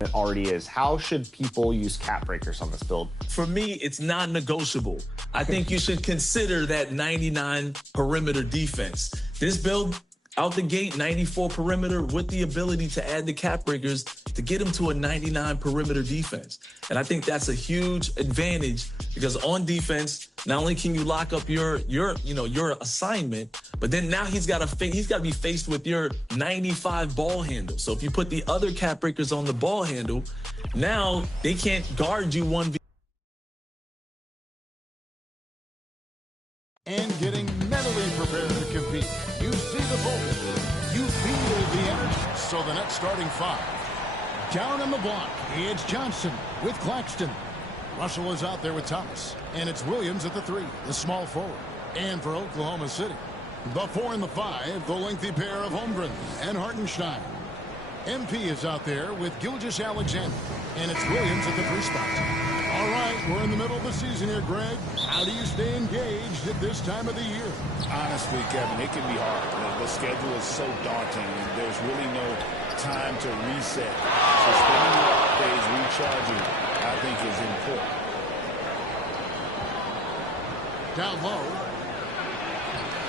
it already is. How should people use cap breakers on this build? For me, it's non-negotiable. I think you should consider that 99 perimeter defense. This build, out the gate, 94 perimeter with the ability to add the cap breakers to get him to a 99 perimeter defense. And I think that's a huge advantage because on defense, not only can you lock up your assignment, but then now he's got to be faced with your 95 ball handle. So if you put the other cap breakers on the ball handle, now they can't guard you 1v1. And getting mentally prepared to compete. You see the focus. You feel the energy. So the next starting five. Down on the block, it's Johnson with Claxton. Russell is out there with Thomas. And it's Williams at the 3, the small forward. And for Oklahoma City, the 4 and the 5, the lengthy pair of Holmgren and Hartenstein. MP is out there with Gilgeous-Alexander. And it's Williams at the 3 spot. All right, we're in the middle of the season here, Greg. How do you stay engaged at this time of the year? Honestly, Kevin, it can be hard. The schedule is so daunting, and there's really no time to reset. So spending the off days recharging, I think, is important. Down low.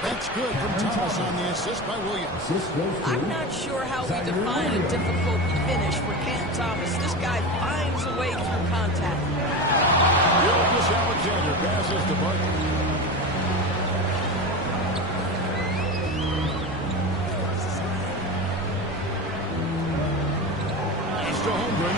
That's good from Thomas on the assist by Williams. I'm not sure how we define a difficult finish for Cam Thomas. This guy finds a way through contact. Gilgeous-Alexander passes to Barton. He's to Holmgren.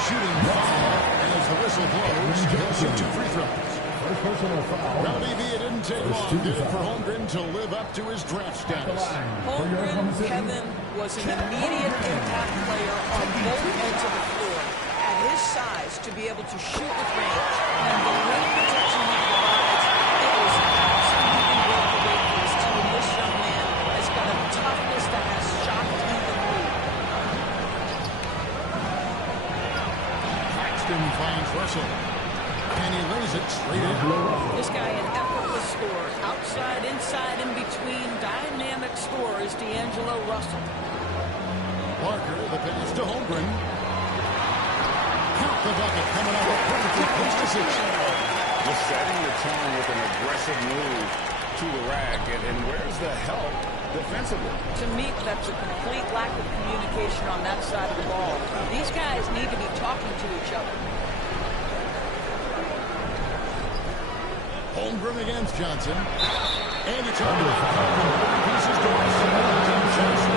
Shooting foul as the whistle blows. He'll shoot 2 free throws. Well, DB, it didn't take long, did it, for Holmgren to live up to his draft status. Holmgren, Kevin, was an immediate impact player on both ends of the floor. At his size, to be able to shoot with range and the rim protection he provides, it was absolutely worth the wait for his team. This young man has got a toughness that has shocked even me. Claxton finds Russell. And he lays it straight in. This guy, an effortless scorer. Outside, inside, in between. Dynamic scorer is D'Angelo Russell. Parker, the pass to Holmgren. Count the bucket coming out of perfectly placed decision. Just setting the tone with an aggressive move to the rack. And where's the help defensively? To me, that's a complete lack of communication on that side of the ball. These guys need to be talking to each other. Holmgren against Johnson. And it's on the pieces to Russell. Johnson.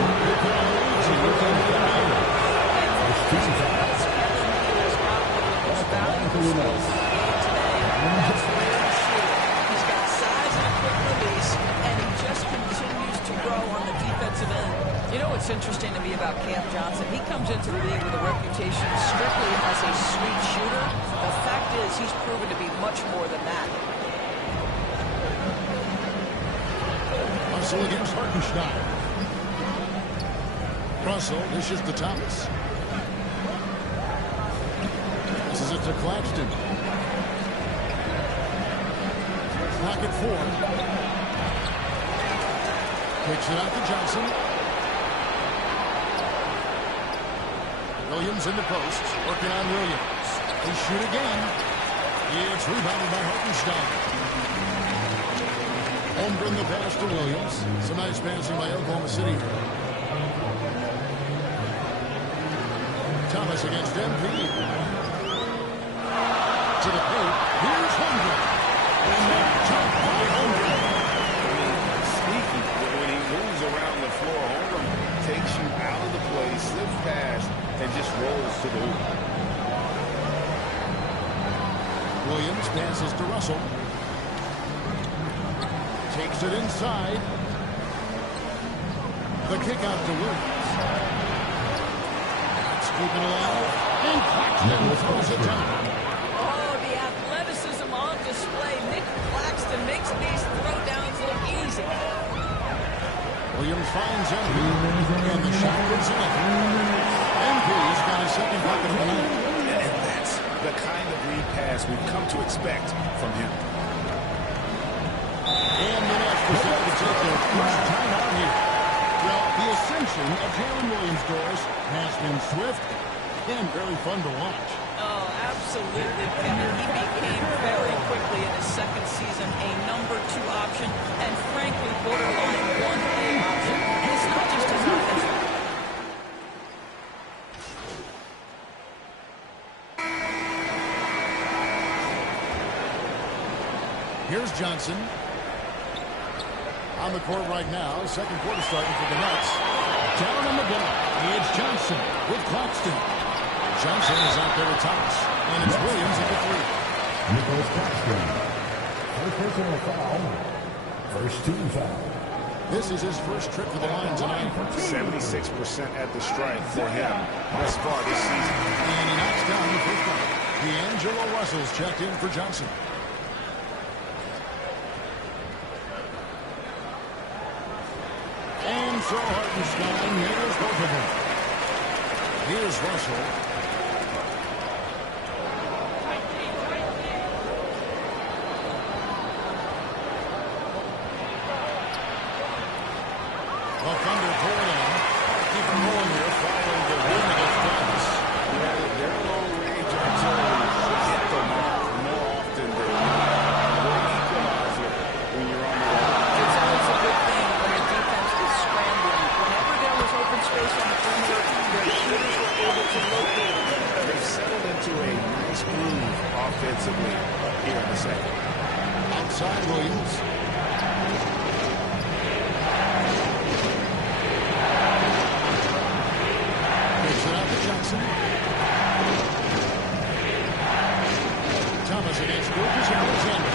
He's got size and a quick release, and he just continues to grow on the defensive end. You know what's interesting to me about Cam Johnson? He comes into the league with a reputation strictly as a sweet shooter. The fact is he's proven to be much more than that. Russell against Hartenstein. Russell dishes to Thomas. This is it to Claxton. Clock at 4. Kicks it out to Johnson. Williams in the post. Working on Williams. They shoot again. It's rebounded by Hartenstein. Holmgren the pass to Williams. Some nice passing by Oklahoma City. Thomas against MP. To the paint. Here's Holmgren. And that jump by Holmgren. Sneaky. When he moves around the floor, Holmgren takes you out of the play, slips past, and just rolls to the hoop. Williams passes to Russell. Takes it inside. The kick out to Williams. Let's keep it alive. And Claxton throws it down. Oh, the athleticism on display. Nick Claxton makes these throwdowns look easy. Williams finds MP. And the shot gets in. MP's got his second bucket of the night. And that's the kind of lead pass we've come to expect from him. And the Nets decide to take their first time out here. Well, the essential passing at Jalen Williams' doors has been swift and very fun to watch. Oh, absolutely, Kevin. He became very quickly in his second season a number 2 option and frankly borderline 1A option. And it's not just his offensive. Here's Johnson. On the court right now, second quarter starting for the Nets. Down on the block, it's Johnson with Claxton. Johnson is out there with Thomas, and it's Williams at the 3. Nicholas Claxton. First personal foul. First team foul. This is his first trip to the line tonight. 76% at the stripe for him thus far this season. And he knocks down the first one. D'Angelo Russell's checked in for Johnson. And so Hartenstein nails both of them. Here's Russell. The Thunder pull it in. Keep it rolling here following the win against Dallas. Yeah, their long-range artillery should hit the mark more often than not. Great equalizer when you're on the road. It's always a good thing when the defense is scrambling. Whenever there was open space on the perimeter, their shooters were able to locate it. They've settled into a nice groove offensively here in the second. Outside Williams. Takes it out to Johnson. Thomas against Lucas Alexander.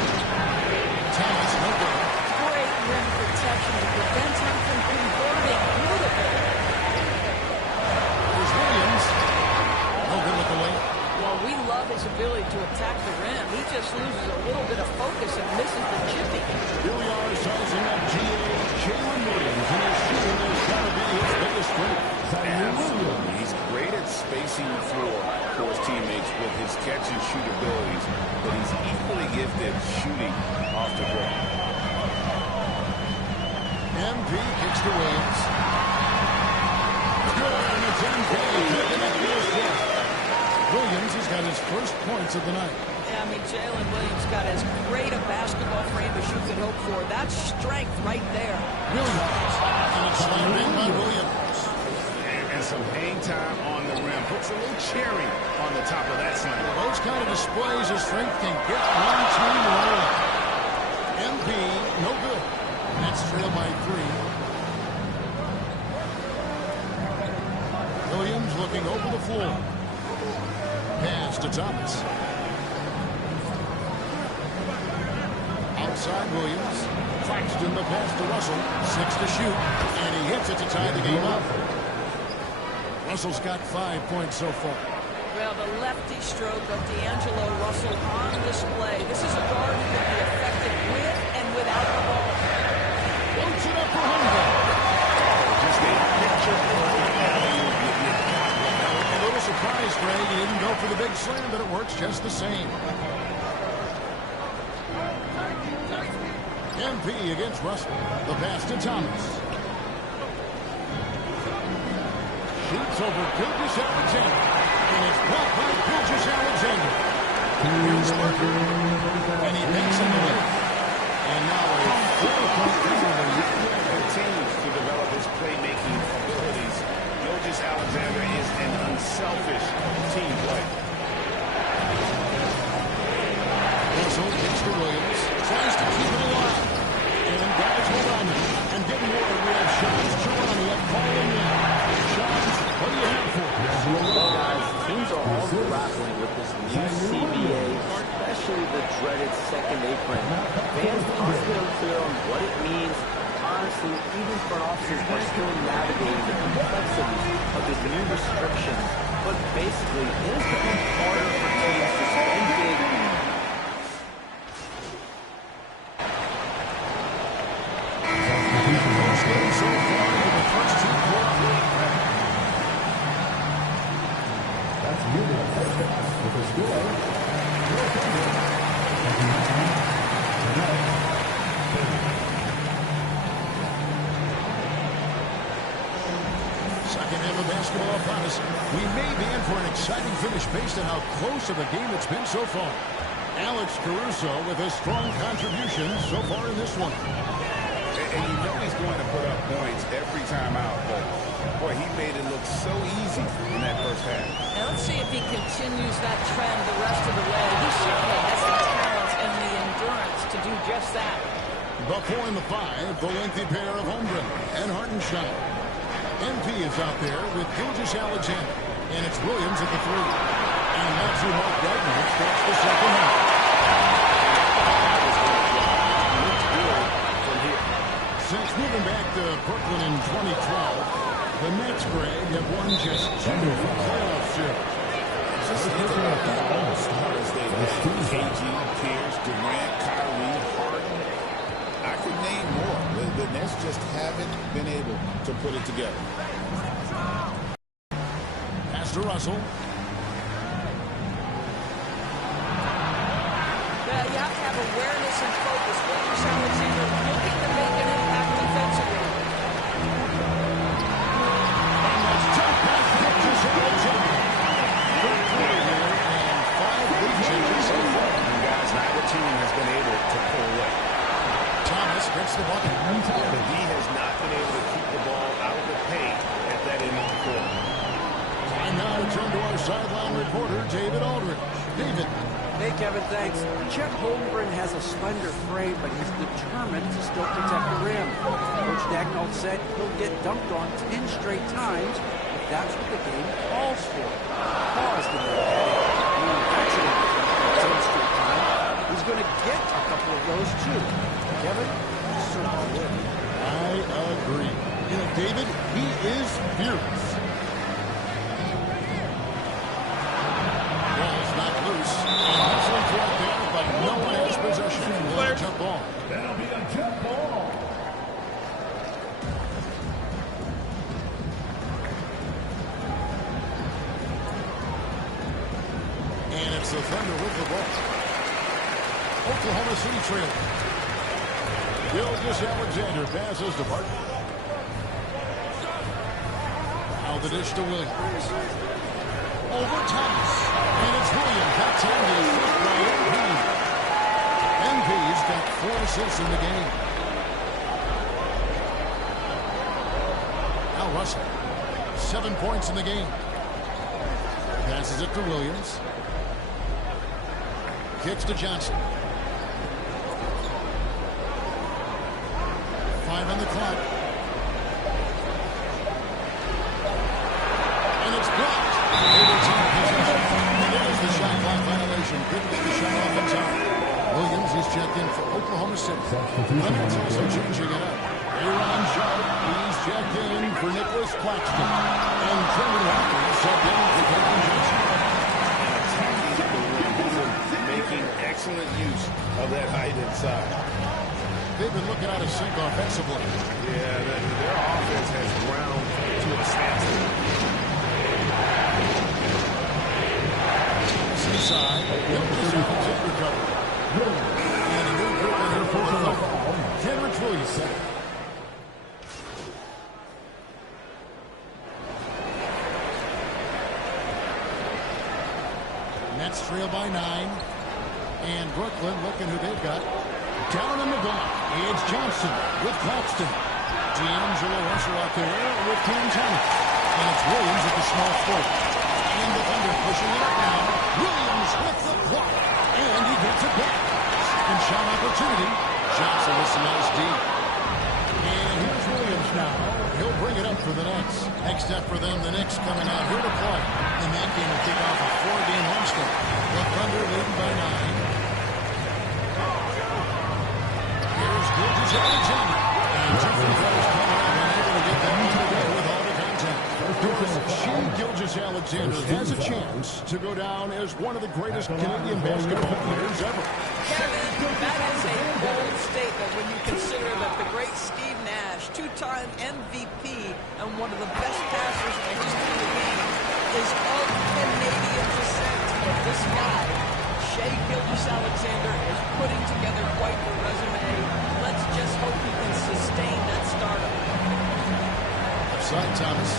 Thomas, no good. Great rim protection to prevent him from converting. Beautiful. Here's Williams. No good with the weight. Well, we love his ability to attack the rim. He just loses a little bit of focus and misses the chippy. Here we are sizing up GA Jalen Williams, and his shooting has got to be his biggest strength. Absolutely. He's great at spacing the floor for his teammates with his catch and shoot abilities, but he's equally gifted shooting off the dribble. MP kicks to Williams. Good, and it's MP taking up the assist. Williams has got his first points of the night. Yeah, I mean, Jalen Williams got as great a basketball frame as you could hope for. That's strength right there. Williams, and it's slammed in by Williams. And some hang time on the rim. Puts a little cherry on the top of that slam. Those kind of displays of strength can get one team rolling. MP, no good. Nets trail by 3. Williams looking over the floor. Pass to Thomas. Outside Williams. Claxton the pass to Russell. 6 to shoot. And he hits it to tie the game up. Russell's got 5 points so far. Well, the lefty stroke of D'Angelo Russell on display. This is a guard who can be effective with and without the ball. Floats it up for Hunter. Just a picture perfect alley-oop. A little surprise, Greg. He didn't go for the big slam, but it works just the same. MP against Russell. The pass to Thomas. Shoots over Gilgeous Alexander. And it's blocked by Gilgeous Alexander. Here's Parker. And he banks in the lane. And now a 4-point Continues to develop his playmaking abilities. Gilgeous Alexander is an unselfish team player. Russell gets to Williams. Tries to keep it alive. And guys hold on him. And getting more, we have Sean Giovanni up calling in. Sean, what do you have for us? Well, guys, teams are also grappling with this new CBA, especially the dreaded second apron. Fans are still clear on what it means. Honestly, even front offices are still navigating the complexities of this new restrictions. But basically, it has become harder for teams to spend big. So far in the first 2 quarters. That's nearly a first half with a score. have a basketball upon us. We may be in for an exciting finish based on how close of a game it's been so far. Alex Caruso with a strong contribution so far in this one. And you know he's going to put up points every time out, but boy, he made it look so easy in that first half. Now let's see if he continues that trend the rest of the way. He certainly has the talent and the endurance to do just that. The 4 and the 5, the lengthy pair of Holmgren and Hartenstein. MP is out there with Gilgeous-Alexander, and it's Williams at the 3. And that's who Mark Gardner starts the second half. Since moving back to Brooklyn in 2012, the Nets, Greg, have won just 2 playoff series. Just think about the all-stars they've had. KG, Pierce, Durant, Kyrie, Harden. I could name more. The Nets just haven't been able to put it together. Pass to Russell. You have to have awareness and focus. Gilgeous-Alexander looking to make an impact defensively. And that's tough pass to Gilgeous-Alexander. And 5 lead changes so far. Guys, neither team has been able to pull away. Thomas gets the bucket. The D has not been able to keep the ball out of the paint at that end of the court. Time now to turn to our sideline reporter, David Aldridge. David. Hey, Kevin, thanks. Chet Holmgren has a slender frame, but he's determined to still protect the rim. Coach Dagnall said he'll get dunked on 10 straight times if that's what the game calls for. Pause to the excellent 10 straight times. He's going to get a couple of those, too. Kevin, certainly will. I agree. You know, David, he is fearless. Ball's not loose. Hustling for it there, but no one has possession. We'll jump ball. That'll be a jump ball. And it's the Thunder with the ball. Oklahoma City trailing. Gilgeous-Alexander passes to Barton. Now the dish to Williams. Over Thomas. And it's Williams. That's him to assist by MP. MP's got 4 assists in the game. Now Russell. 7 points in the game. Passes it to Williams. Kicks to Johnson. 5 on the clock. And it's blocked. Overtime possession. And there's the shot clock violation. Couldn't get the shot off in time. Williams is checked in for Oklahoma City. Lemons also changing it up. Aaron Sharp, he's checked in for Nicholas Claxton. And Trevor Walker subbed in for Kevin Johnson. Making excellent use of that height inside. They've been looking out of sync offensively. Yeah, their offense has ground to a standstill. Inside, Gilgeous-Alexander cover. And a new Brooklyn here for the foul. Kenrich Williams. Nets trail by 9. And Brooklyn looking who they've got. Down on the block, it's Johnson with Claxton. D'Angelo Russell out there with Cam Thomas. And it's Williams at the small forward. And the Thunder pushing it up now. Williams with the block. And he gets it back. Second shot opportunity. Johnson with some nice D. And here's Williams now. He'll bring it up for the Nets. Next up for them, the Knicks coming out here to play. And that game will kick off a 4-game homestand. The Thunder leading by 9. Gilgeous-Alexander. And Jeffrey Rose coming out and able to get that one today with all the contact. Shea Gilgeous-Alexander has a chance to go down as one of the greatest Canadian basketball players ever. Kevin, that is a bold statement when you consider that the great Steve Nash, 2-time MVP and one of the best passers in the history of the game, is of Canadian descent. But this guy, Shea Gilgeous-Alexander, is putting together quite the resume. Let's just hope he can sustain that stardom. Upside Thomas.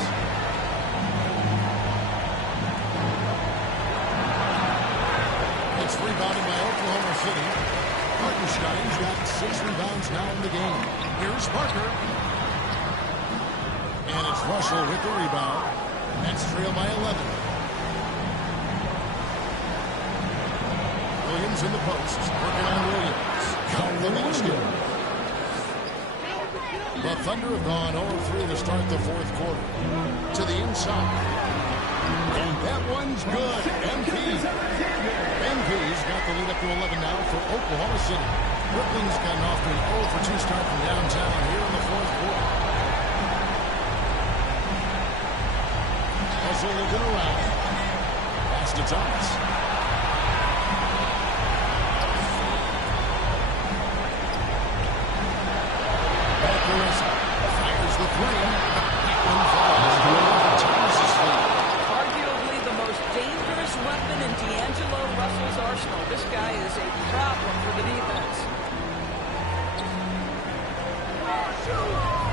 downs now in the game. Here's Parker. And it's Russell with the rebound. Nets trail by 11. Williams in the post. Working on Williams. Count Livingston. The Thunder have gone 0-3 to start the fourth quarter. To the inside. And that one's good. MP's got the lead up to 11 now for Oklahoma City. Brooklyn's gotten off to an 0-for-2 start from downtown here in the fourth quarter. Also looking around. Pass to Thomas. Fires the three. That one falls. Thomas's lead. Arguably the most dangerous weapon in D'Angelo Russell's arsenal. This guy is a problem for the defense.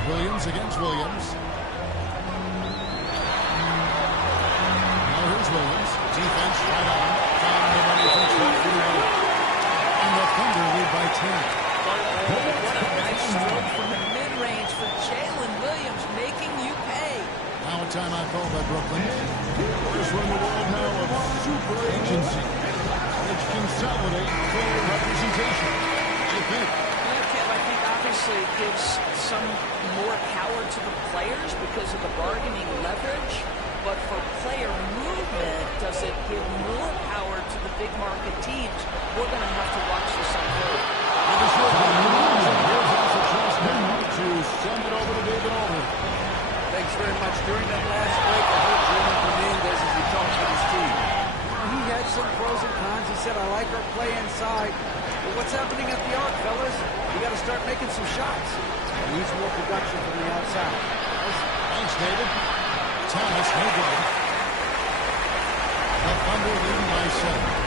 Williams against Williams. Now here's Williams. Defense right on. Found the money from 12. And the Thunder lead by 10. What a nice stroke from the mid-range for Jalen Williams, making you pay. Now a timeout call by Brooklyn. First run the world now of super agency. Let's consolidate player representation. What do you think? Kev, I think obviously it gives some more power to the players because of the bargaining leverage. But for player movement, does it give more power to the big market teams? We're going to have to watch this unfold. To send it over to David Aldridge. Thanks very much. During that last break, I heard Jordan Fernandez as he talked with his team. He had some pros and cons. He said, I like our play inside. But what's happening at the arc, fellas? We got to start making some shots. Needs more production from the outside. Thanks, David. Thomas, no good. The Thunder leading by 7.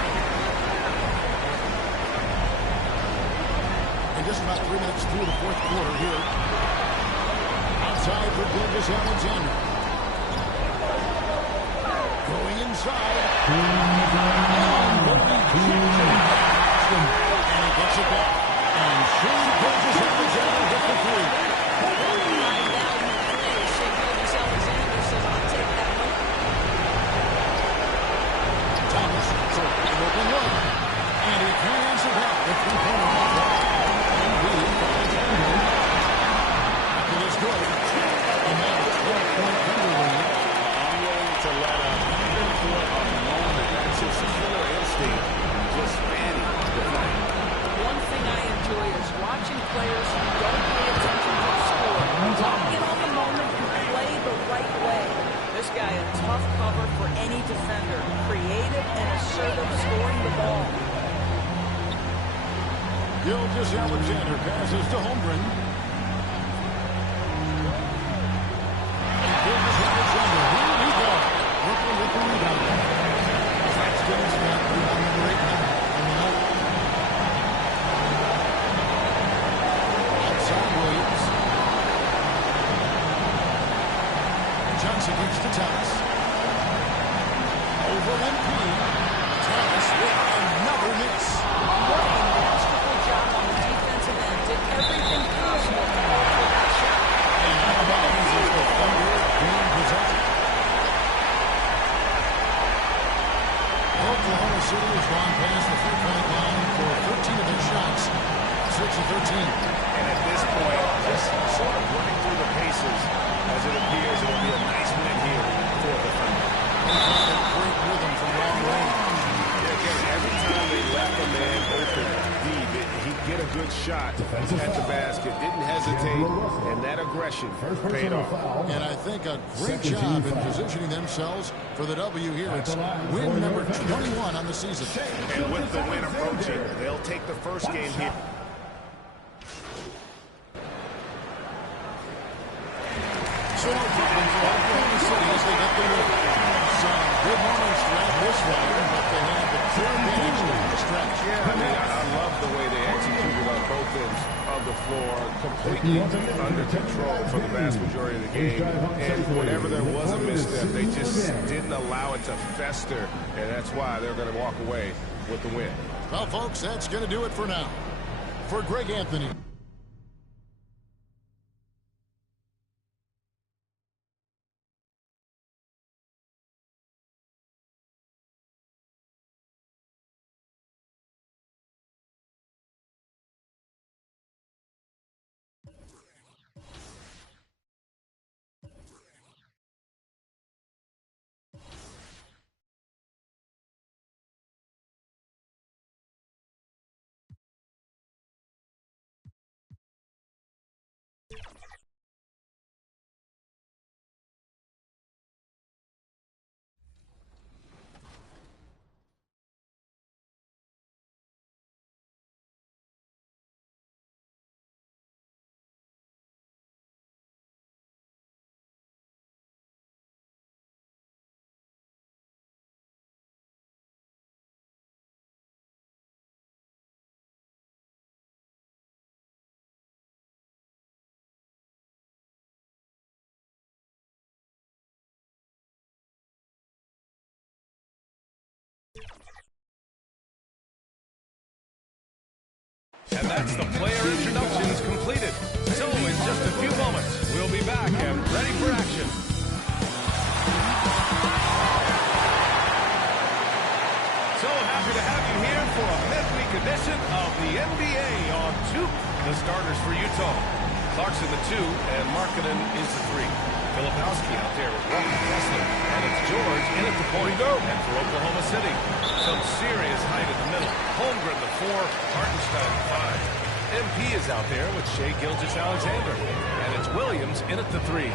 Just about 3 minutes through the fourth quarter here. Outside for Gilgis Alexander. Going inside. And he gets it back. And Shane Gilgis Alexander hit the three. Thomas, it's an open look. And he can't answer that. The three-pointer. Is good. And now 12-point Thunder lead. I'm willing to let a even for a moment. That's his killer instinct. Just fanning the play. One thing I enjoy is watching players who don't pay attention to the score. Lock in on the moment and play the right way. This guy a tough cover for any defender. Creative and assertive scoring the ball. Gilgis Alexander passes to Holmgren. Gilgis Alexander, here we go. Brooklyn with the rebound. Claxton's got rebound number 8 now on the night. Outside Williams. Johnson gets to Thomas. Over MP. Thomas with another miss. What a masterful job on the defensive end. Did everything possible to hold for that shot. And out of bounds is the Thunder being possession. Oklahoma City has gone past the three-point line for 13 of their shots. 6 of 13. And at this point, just sort of running through the paces as it appears it'll be a nice win here for the Thunder. Great rhythm from long range. Again, every time they left a man open deep, he'd get a good shot at the basket. Didn't hesitate, and that aggression paid off. And I think a great job in positioning themselves for the W here. It's win number 21 on the season. And with the win approaching, they'll take the first game here. So Oklahoma City as they get the win. Some good moments throughout this one, but they have the clear advantage down the stretch. Yeah, I mean, I love the way they executed on both ends of the floor, completely under control for the vast majority of the game. And whenever there was a misstep, they just didn't allow it to fester, and that's why they're going to walk away with the win. Well, folks, that's going to do it for now. For Greg Anthony. And that's the player introductions completed. So in just a few moments, we'll be back and ready for action. So happy to have you here for a midweek edition of the NBA on 2. The starters for Utah. Clarkson the 2 and Markkanen is the 3. Filipowski out there with Walker Kessler. And it's George in at the point. And for Oklahoma City, some serious height in the middle. Holmgren the 4, Hartenstein the 5. MP is out there with Shai Gilgeous-Alexander. And it's Williams in at the 3.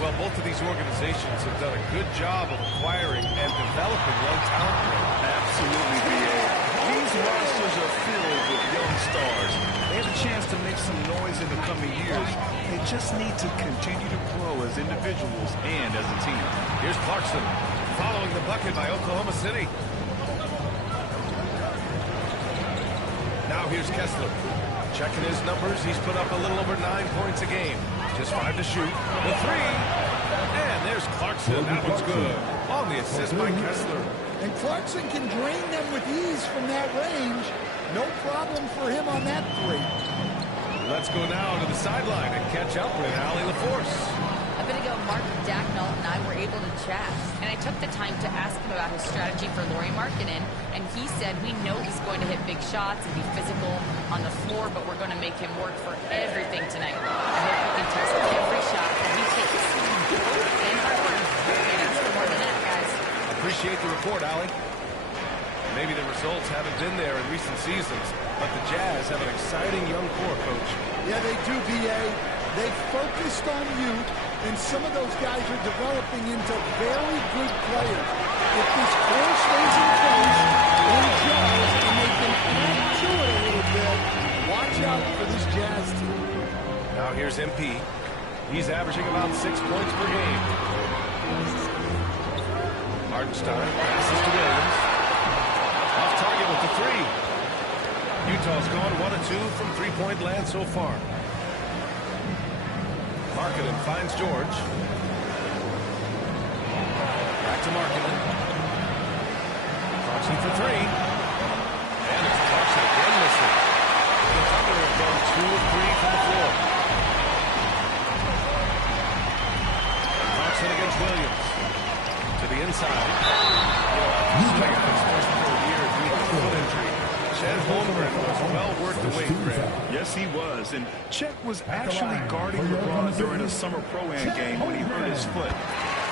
Well, both of these organizations have done a good job of acquiring and developing young talent. Absolutely, B.A. These rosters are filled with young stars. They have a chance to make some noise in the coming years. They just need to continue to grow as individuals and as a team. Here's Clarkson following the bucket by Oklahoma City. Now here's Kessler. Checking his numbers, he's put up a little over 9 points a game. Just 5 to shoot. The 3. And there's Clarkson. That one's good. On the assist by Kessler. And Clarkson can drain them with ease from that range. No problem for him on that 3. Let's go now to the sideline and catch up with Allie LaForce. A bit ago, Mark Dacknall and I were able to chat, and I took the time to ask him about his strategy for Lauri Markkanen, and he said, we know he's going to hit big shots and be physical on the floor, but we're going to make him work for everything tonight. I hope he can test every shot that he takes. And hard work. Can't ask for more than that, guys. Appreciate the report, Allie. Maybe the results haven't been there in recent seasons, but the Jazz have an exciting young core, Coach. Yeah, they do, B.A. They focused on youth, and some of those guys are developing into very good players. If this core stays in place and gels, and they can add to it a little bit, watch out for this Jazz team. Now here's MP. He's averaging about 6 points per game. Hartenstein passes to Williams. Off target with the 3. Utah's gone 1 of 2 from three-point land so far. Markkanen finds George. Back to Markkanen. Clarkson for 3. And it's Clarkson again missing. The Thunder have gone 2 of 3 from the floor. Clarkson against Williams. To the inside. Staying up his first full year due to foot injury. Chet Holmgren was well worth the wait, Grant. Yes, he was. And Chet was actually guarding LeBron during a summer pro-am game when he hurt his foot.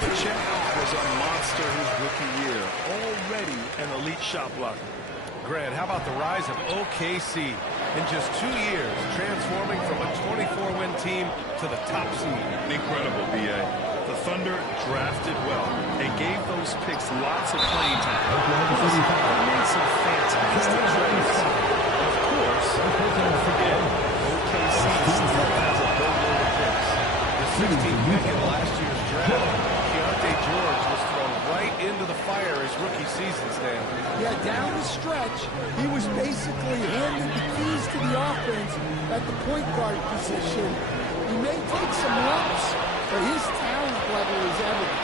But Chet was a monster his rookie year. Already an elite shot blocker. Grant, how about the rise of OKC? In just 2 years, transforming from a 24-win team to the top seed. Incredible, B.A. The Thunder drafted well and gave those picks lots of playing time. They made some fantastic trades. Of course, don't forget, OKC still has a boatload of picks. The 16th pick in last year's draft, Keontae George was thrown right into the fire his rookie season, Stan. Yeah, down the stretch, he was basically handed the keys to the offense at the point guard position. He may take some lumps, but his talent level is evident.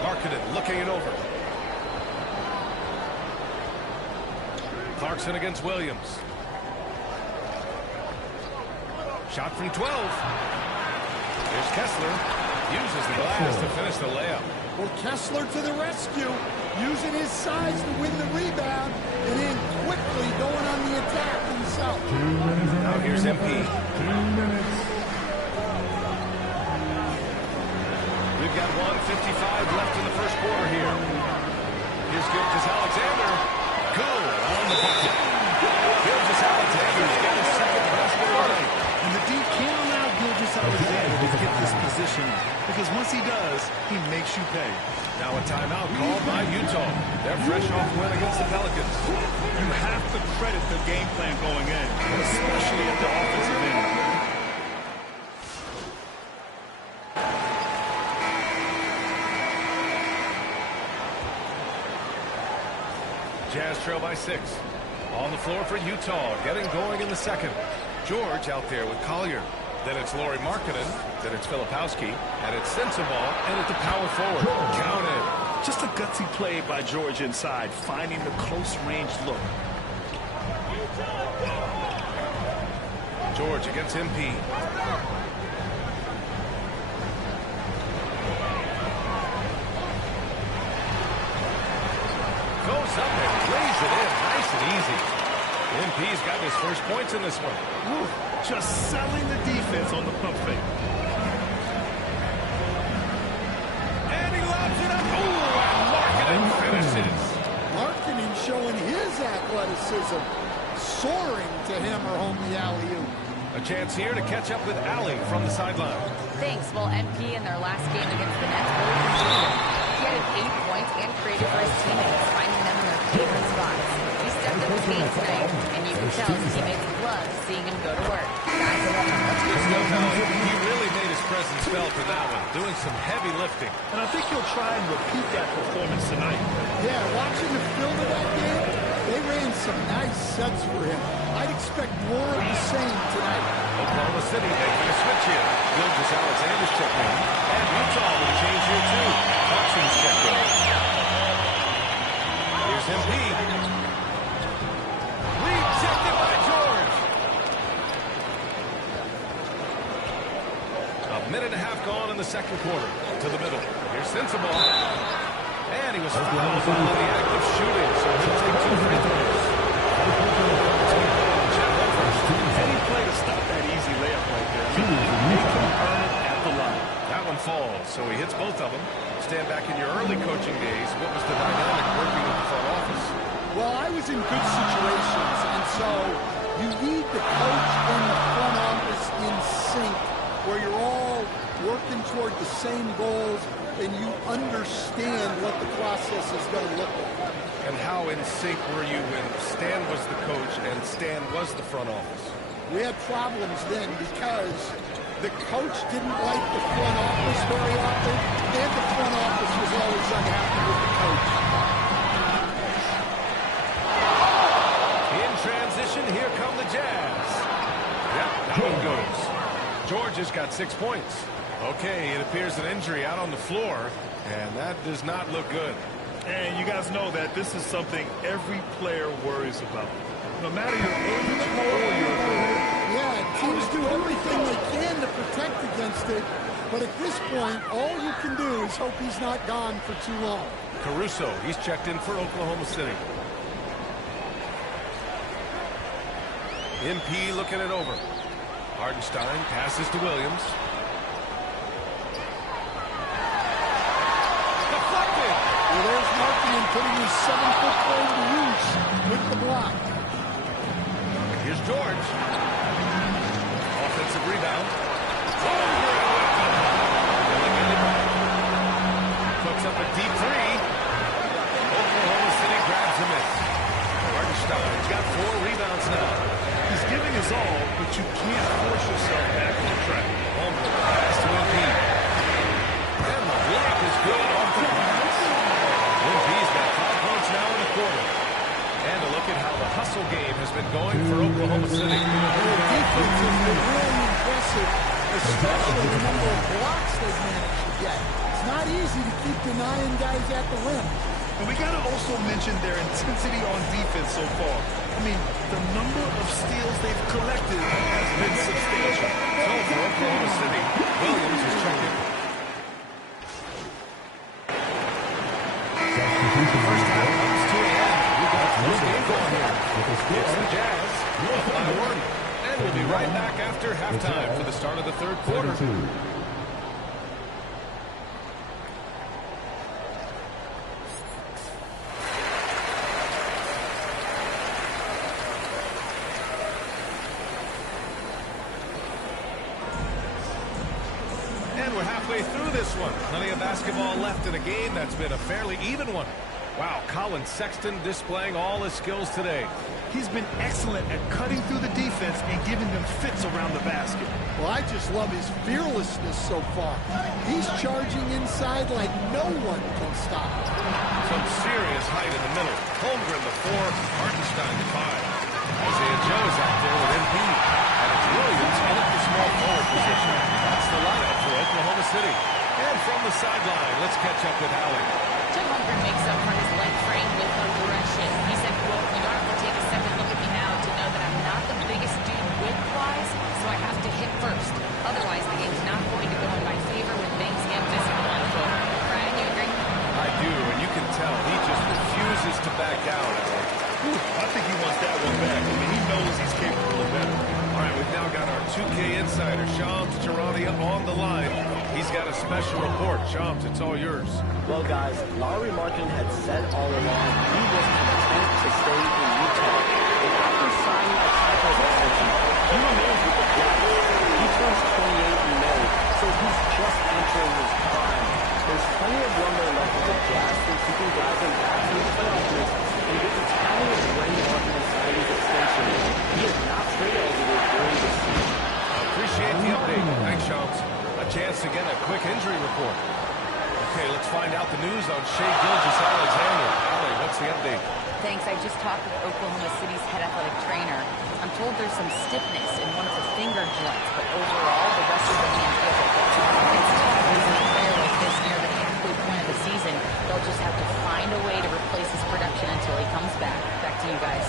Markkanen looking it over. Clarkson against Williams. Shot from 12. Here's Kessler. Uses the glass to finish the layup. Well, Kessler to the rescue, using his size to win the rebound, and then quickly going on the attack himself. Now here's MP. 2 minutes. We've got 1:55 left in the first quarter here. Here's Gilgeous-Alexander. Good on the bucket. Gilgeous-Alexander's got his second They're fresh off a win against the Pelicans. You have to credit the game plan going in, especially at the offensive end. Jazz trail by 6. On the floor for Utah, getting going in the second. George out there with Collier. Then it's Lauri Markkanen. Then it's Filipowski. And it's Sensabaugh. And at the power forward. Counted. Just a gutsy play by George inside, finding the close-range look. George against MP. Goes up and plays it in. Nice and easy. MP's got his first points in this one. Ooh, just selling the defense on the pump fake. And he lobs it up. Ooh, and Markkanen finishes. Markkanen showing his athleticism, soaring to hammer home the alley-oop. A chance here to catch up with Allie from the sideline. Thanks. Well, MP in their last game against the Nets really contributed. He added 8 points and created for his teammates, finding them in their favorite spots. He stepped up his game tonight, and you can tell his teammates love seeing him go to work. Guys, let's go Snowtown, he really made his presence felt in that one, doing some heavy lifting. And I think he'll try and repeat that performance tonight. Yeah, watching the film of that game, they ran some nice sets for him. I'd expect more of the same tonight. Oklahoma City making a switch here. Gilgeous-Alexander's checked in. And Utah with a change here, too. Clarkson's checked in. Here's MP. Rejected by George. A minute and a half gone in the second quarter. To the middle. Here's Sensabaugh. And he was fouled in the act of shooting, so he'll take 2 free throws. Any play to stop that easy layup right there. I mean, they can earn it at the line. That one falls, so he hits both of them. Stand back in your early coaching days. What was the dynamic working with the front office? Well, I was in good situations, and so you need the coach and the front office in sync, where you're all working toward the same goals, and you understand what the process is going to look like. And how in sync were you when Stan was the coach and Stan was the front office? We had problems then because the coach didn't like the front office very often, and the front office was always unhappy with the coach. In transition, here come the Jazz. Yep, that one goes. George has got 6 points. Okay, it appears an injury out on the floor, and that does not look good. And you guys know that this is something every player worries about. No matter your age or your ability. Yeah, teams do everything they can to protect against it, but at this point, all you can do is hope he's not gone for too long. Caruso, he's checked in for Oklahoma City. MP looking it over. Hardenstein passes to Williams. Deflected! Well, there's Markkanen putting his 7-foot frame to use with the block. Here's George. Offensive rebound. Puts up a deep 3. Oklahoma City grabs a miss. Hardenstein's got 4 rebounds now. He's giving his all, but you can't force yourself back on track. Holmgren pass to MP. And the block is good off the pass. MP's got 5 points now in the quarter. And a look at how the hustle game has been going for Oklahoma City. The defense has been really impressive, especially the number of blocks they've managed to get. It's not easy to keep denying guys at the rim. And we got to also mention their intensity on defense so far. I mean, the number of steals they've collected has been substantial. So for Oklahoma City, Williams is checking. First half comes to an end. We've got a close game going here. It's the Jazz up by 1. And we'll be right back after halftime for the start of the third quarter. And we're halfway through this one. Plenty of basketball left in a game that's been a fairly even one. Wow, Colin Sexton displaying all his skills today. He's been excellent at cutting through the defense and giving them fits around the basket. Well, I just love his fearlessness so far. He's charging inside like no one can stop. Some serious height in the middle. Holmgren the 4, Hartenstein the 5. Isaiah Joe is out there with MP. And it's Williams in at the small forward position. That's the lineup for Oklahoma City. And from the sideline, let's catch up with Howie. Jim Holmgren makes up for his leg frame with aggression. He said, quote, "You don't have to take a second look at me now to know that I'm not the biggest dude width-wise, so I have to hit first. Otherwise, the game's not going to go in my favor when things get physical." Unquote. Brian, you agree? I do, and you can tell he just refuses to back down. I think he wants that one back. I mean, he knows he's capable of better. All right, we've now got our 2K insider, Shams Charania, on the line. He's got a special report. Shams, it's all yours. Well, guys, Lauri Markkanen had said all along he was content to stay in Utah. And after signing a type of extension, he remains with the Jazz. He turns 28 in May, so he's just entering his prime. There's plenty of runway left with the Jazz from keeping guys in back to the playoff mix. And with the timing of when Markkanen signed his extension, he is not trade eligible during the season. Appreciate the update. Thanks, Shams. A chance to get a quick injury report. Okay, let's find out the news on Shai Gilgeous-Alexander. Allie, what's the update? Thanks. I just talked with Oklahoma City's head athletic trainer. I'm told there's some stiffness in one of the finger joints, but overall, the rest of the hand feels okay. It's tough losing a player like this near the halfway point of the season. They'll just have to find a way to replace his production until he comes back. Back to you guys.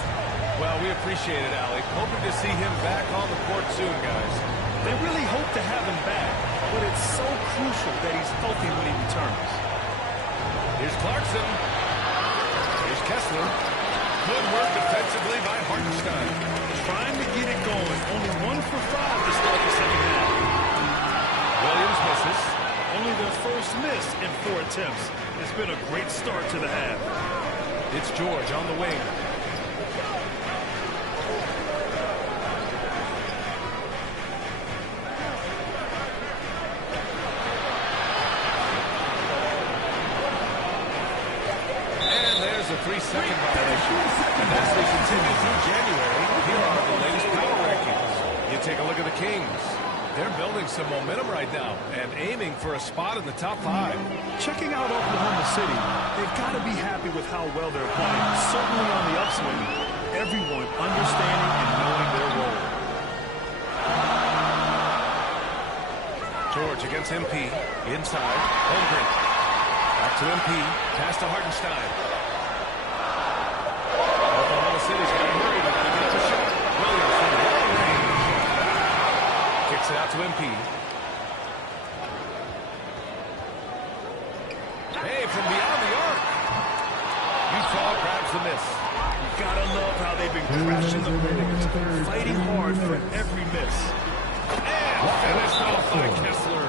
Well, we appreciate it, Allie. Hoping to see him back on the court soon, guys. They really hope to have him back, but it's so crucial that he's healthy when he returns. Here's Clarkson. Here's Kessler. Good work defensively by Hartenstein. Trying to get it going. Only 1 for 5 to start the second half. Williams misses. Only their first miss in 4 attempts. It's been a great start to the half. It's George on the wing. A 3-second violation. And as they continue through January, here are the latest power rankings. You take a look at the Kings. They're building some momentum right now and aiming for a spot in the top 5. Checking out Oklahoma City, they've got to be happy with how well they're playing. Certainly on the upswing. Everyone understanding and knowing their role. George against MP. Inside. Holmgren. Back to MP. Pass to Hartenstein. City's got to hurry. They're going to get up a shot. Williams from long range. Kicks it out to MP. Hey, from beyond the arc. Utah grabs the miss. You gotta love how they've been crashing the boards, fighting hard for every miss. And finished off by Kessler.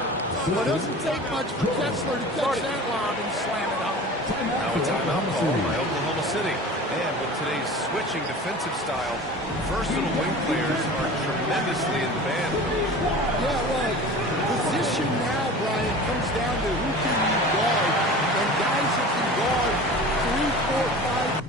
Well, it doesn't take much for Kessler to catch that lob and slam it home. Now a timeout call by Oklahoma City. And with today's switching defensive style, versatile wing players are tremendously in demand. Yeah, well, position now, Brian, comes down to who can you guard. And guys that can guard 3, 4, 5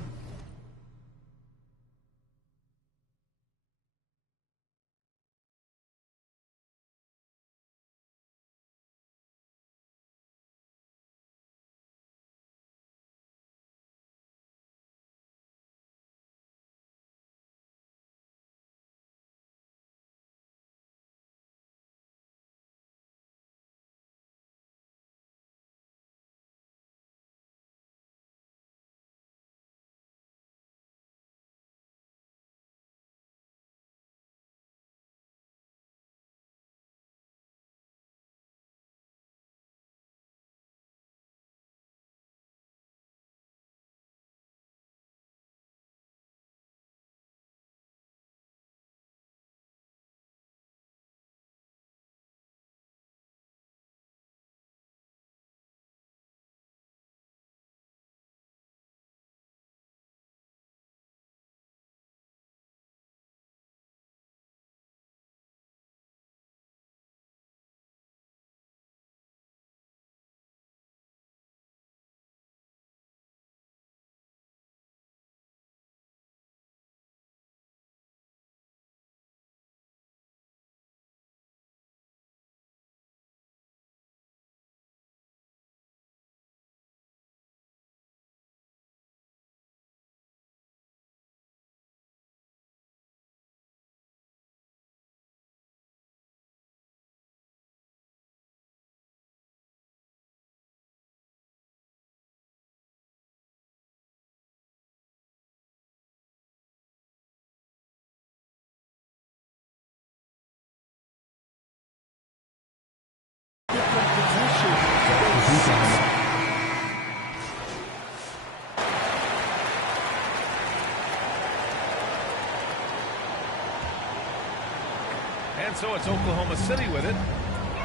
And so it's Oklahoma City with it.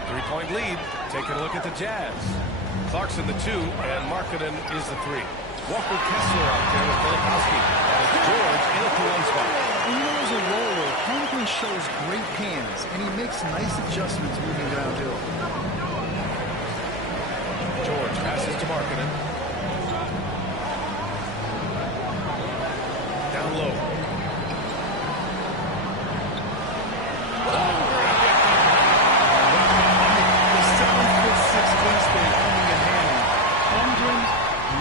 3-point lead. Taking a look at the Jazz. Clarkson the 2, and Markkanen is the 3. Walker Kessler out there with Filipowski. And it's George in at the 1 spot. Well, you know, as a roller, Holmgren shows great hands, and he makes nice adjustments moving downhill. George passes to Markkanen. Down low. The 7'6" wingspan coming in handy. Holmgren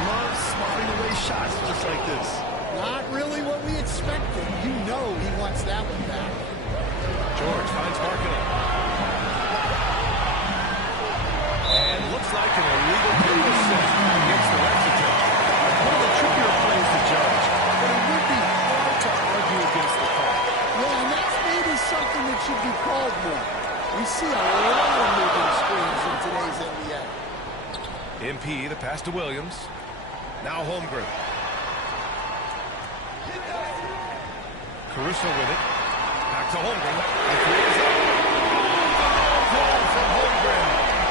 loves swatting away shots just like this. Not really what we expected. You know he wants that one back. George finds Markkanen. And looks like an illegal play against the rxch. One of the trickier plays to judge, but it would be hard to argue against the call. Yeah, and that's maybe something that should be called more. We see a lot of moving screens in today's NBA. MP, the pass to Williams. Now Holmgren. Caruso with it. Back to Holmgren. The 3 is up. Goal from Holmgren.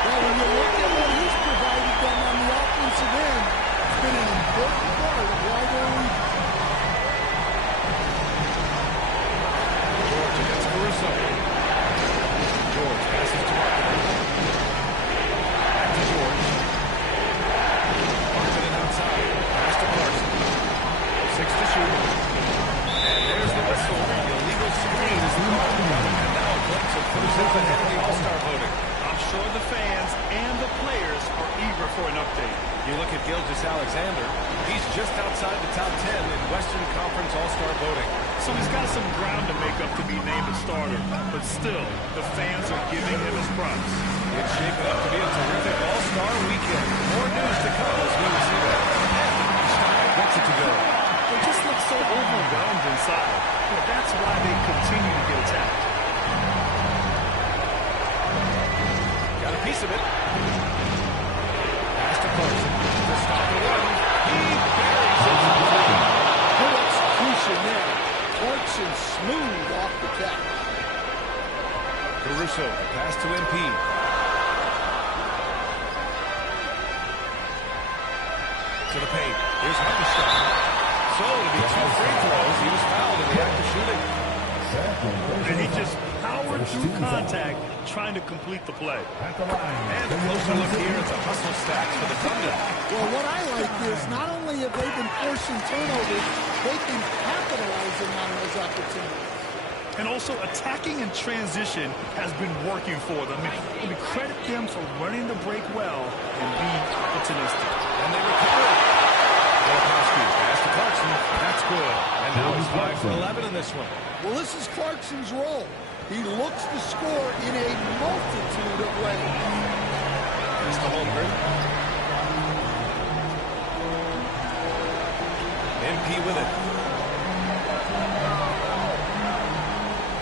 Well, when you look at what he's provided them on the offensive end, it's been an important part of why they're leading. George against Caruso. George passes to Markkanen. Back to George. Markkanen outside. Pass to Clarkson. 6 to shoot. And there's the whistle. The illegal screen is the call. And now a glimpse of Caruso ahead of the All-Star voting. I'm sure the fans and the players are eager for an update. You look at Gilgeous-Alexander, he's just outside the top 10 in Western Conference All-Star voting. So he's got some ground to make up to be named a starter, but still, the fans are giving him his props. It's shaping up to be a terrific All-Star weekend. More news to come as we receive it. And Stein gets it to go. They just look so overwhelmed inside. Well, that's why they continue to get attacked. Got a piece of it. Pass to Clarkson. To stop the run. He buries it. Good execution there. Clarkson smooth off the catch. Caruso, pass to MP. To the paint. Here's Hartenstein. So it'll be 2 free throws. He was fouled in the act of shooting. And he just powered through contact, trying to complete the play. And a closer look here at the hustle stats for the Thunder. Well, what I like is not only have they been forcing turnovers, they've been capitalizing on those opportunities. And also attacking in transition has been working for them. And we credit them for running the break well and being opportunistic. And they recover it. Filipowski, pass to Clarkson. That's good. And now he's 5 for 11 in this one. Well, this is Clarkson's role. He looks to score in a multitude of ways. Pass to Holmgren. MP with it.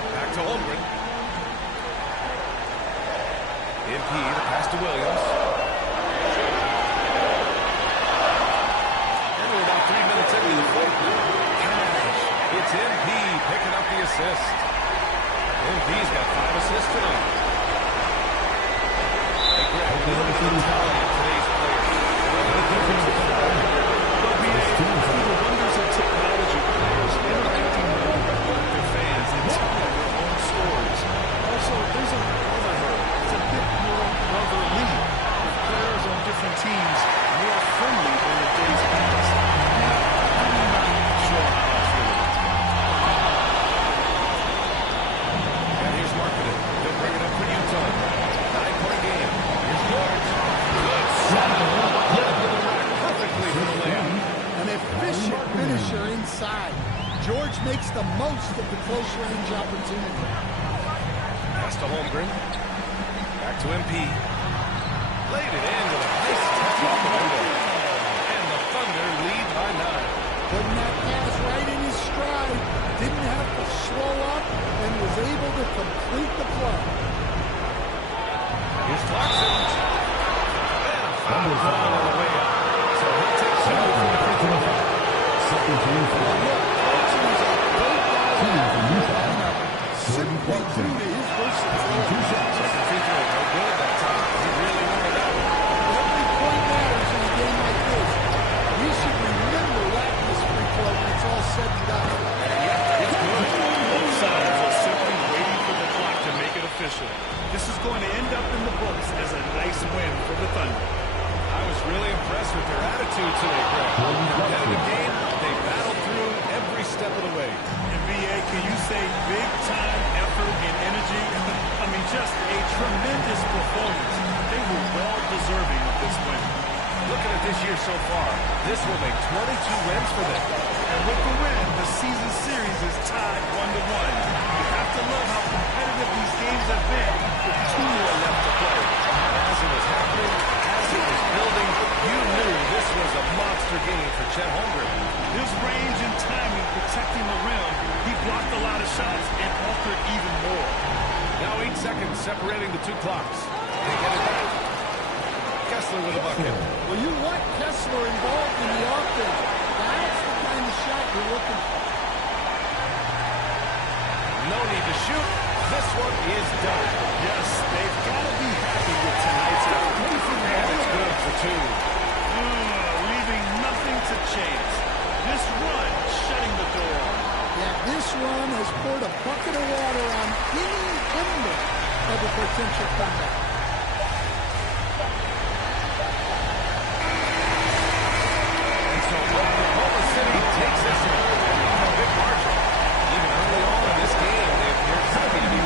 Back to Holmgren. MP, the pass to Williams. And we're about 3 minutes into the fourth. Cash. It's MP picking up the assist. MP's got 5 assists tonight. They grab a little bit of mentality of today's players. One of the differences. But through the wonders of technology, players interacting more with their fans and telling their own stories. Also, there's a brotherhood. It's a bit more brotherly. With players on different teams more friendly than the days past. I'm not sure how I feel about that. And here's Markkanen. He'll bring it up for Utah. 9-point game. Here's George. Good shot. Led to the rack perfectly for the layup. An efficient finisher inside. George makes the most of the close range opportunity. Pass to Holmgren. Back to MP. Laid it in with a nice touch off the window. And the Thunder lead by 9. Putting that pass right in his stride. Didn't have to slow up and was able to complete the play. Here's Clarkson. And a foul call on the way up. So he'll take 2 from the free throw line. Well, look, Clarkson is a great guy. simply due to his versatility. Second free throw, no good that time. He really wanted that one. Every point matters in a game like this. We should remember that in this free throw when it's all said and done. Yeah, it's good. Both sides are simply waiting for the clock to make it official. This is going to end up in the books as a nice win for the Thunder. I was really impressed with their attitude today, Greg. Competitive game, they battled through every step of the way. NBA, can you say big time effort and energy? I mean, just a tremendous performance. They were well deserving of this win. Looking at this year so far, this will make 22 wins for them. And with the win, the season series is tied 1-1. You have to love how competitive these games have been with 2 more left to play. As it was happening, as it was building, you knew this was a monster game for Chet Holmgren. His range and timing protecting the rim, he blocked a lot of shots and offered even more. Now 8 seconds separating the two clocks. They get it back. Kessler with a bucket. Well, you want Kessler involved in the offense. That's the kind of shot you're looking for. No need to shoot. This one is done. Yes, they've got to be happy with tonight's effort. And it's good for 2. Leaving nothing to chance. This run shutting the door. Yeah, this run has poured a bucket of water on any ember of a potential comeback. And so Oklahoma City takes this one by a big margin. Even early on in this game, they appear happy to be.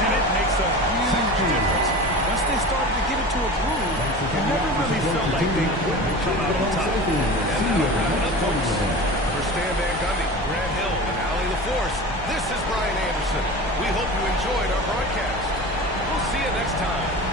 And it makes a huge difference. Once they started to get into a groove, it never really felt like they wouldn't come out on top. And that'll wrap it up, folks. For Stan Van Gundy, Grant Hill, and Allie LaForce, this is Brian Anderson. We hope you enjoyed our broadcast. We'll see you next time.